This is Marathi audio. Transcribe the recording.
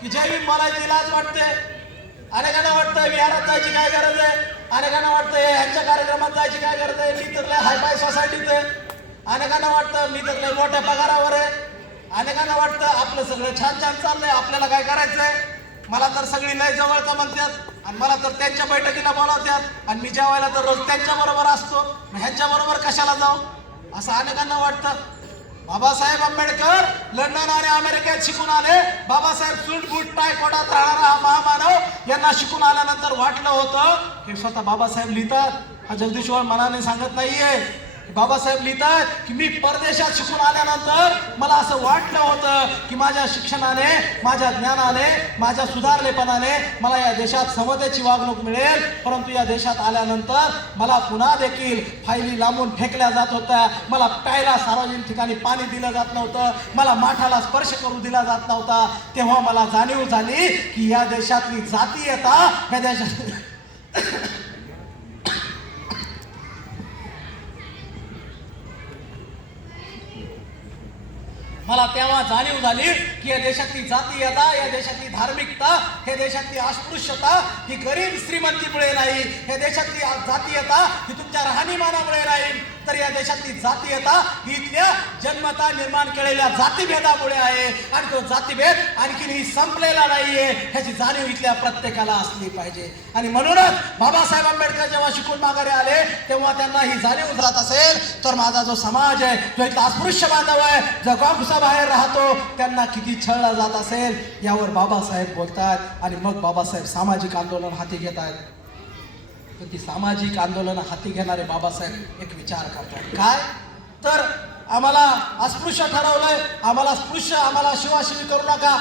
की जय भीम मला लाज वाटते, अनेकांना वाटतं विहारात जायची काय गरज आहे, अनेकांना वाटतं ह्यांच्या कार्यक्रमात जायची काय गरज आहे, मी तर लय हायफाय सोसायटीत आहे, अनेकांना वाटतं मी तर लय मोठ्या पगारावर आहे, अनेकांना वाटतं आपलं सगळं छान छान चाललंय, आपल्याला काय करायचंय, मला तर सगळी लय जवळचं म्हणतात आणि मला तर त्यांच्या बैठकीला बोलावतात आणि मी जेवायला तर रोज त्यांच्या बरोबर असतो, ह्यांच्या बरोबर कशाला जाऊ, असं अनेकांना वाटतं. बाबासाहेब आंबेडकर लंडन आणि अमेरिकेत शिकून आले. बाबासाहेब सूट बूट टाय कोटात राहणारा हा महामानव यांना शिकून आल्यानंतर वाटलं होतं की स्वतः बाबासाहेब लिहितात, हा जगदीश्वर मनाने सांगत नाहीये, बाबासाहेब लिहितात की मी परदेशात शिकून आल्यानंतर मला असं वाटलं होतं की माझ्या शिक्षणाने, माझ्या ज्ञानाने, माझ्या सुधारलेपणाने मला या देशात समतेची वागणूक मिळेल, परंतु या देशात आल्यानंतर मला पुन्हा देखील फायली लांबून फेकल्या जात होत्या, मला प्यायला सार्वजनिक ठिकाणी पाणी दिलं जात नव्हतं, मला माठाला स्पर्श करू दिला जात नव्हता. तेव्हा मला जाणीव झाली की या देशातली जातीयता, या देशात मला तेव्हा जाणीव झाली की या देशातली जातीयता, या देशातली धार्मिकता, या देशातली अस्पृश्यता ही गरीब श्रीमंतीमुळे नाही, या देशातली जातीयता ही तुमच्या राहणीमानामुळे नाही, तर या देशातली जातीयता ही इथल्या जन्मता निर्माण केलेल्या जातीभेदामुळे आहे आणि तो जातीभेद आणखीनही संपलेला नाहीये, ह्याची जाणीव इथल्या प्रत्येकाला असली पाहिजे. आणि म्हणूनच बाबासाहेब आंबेडकर जेव्हा शिकून माघारी आले तेव्हा त्यांना ही जाणीव झात असेल तर माझा जो समाज आहे, जो इथला अस्पृश्य बांधव आहे, जो बाहेर राहतो, त्यांना किती छळला जात असेल यावर बाबासाहेब बोलतात आणि मग बाबासाहेब सामाजिक आंदोलन हाती घेत आहेत. तर ती सामाजिक आंदोलन हाती घेणारे बाबासाहेब एक विचार करतात, काय तर आम्हाला अस्पृश्य ठरवलंय, आम्हाला स्पृश्य, आम्हाला शिवाशिवी करू नका,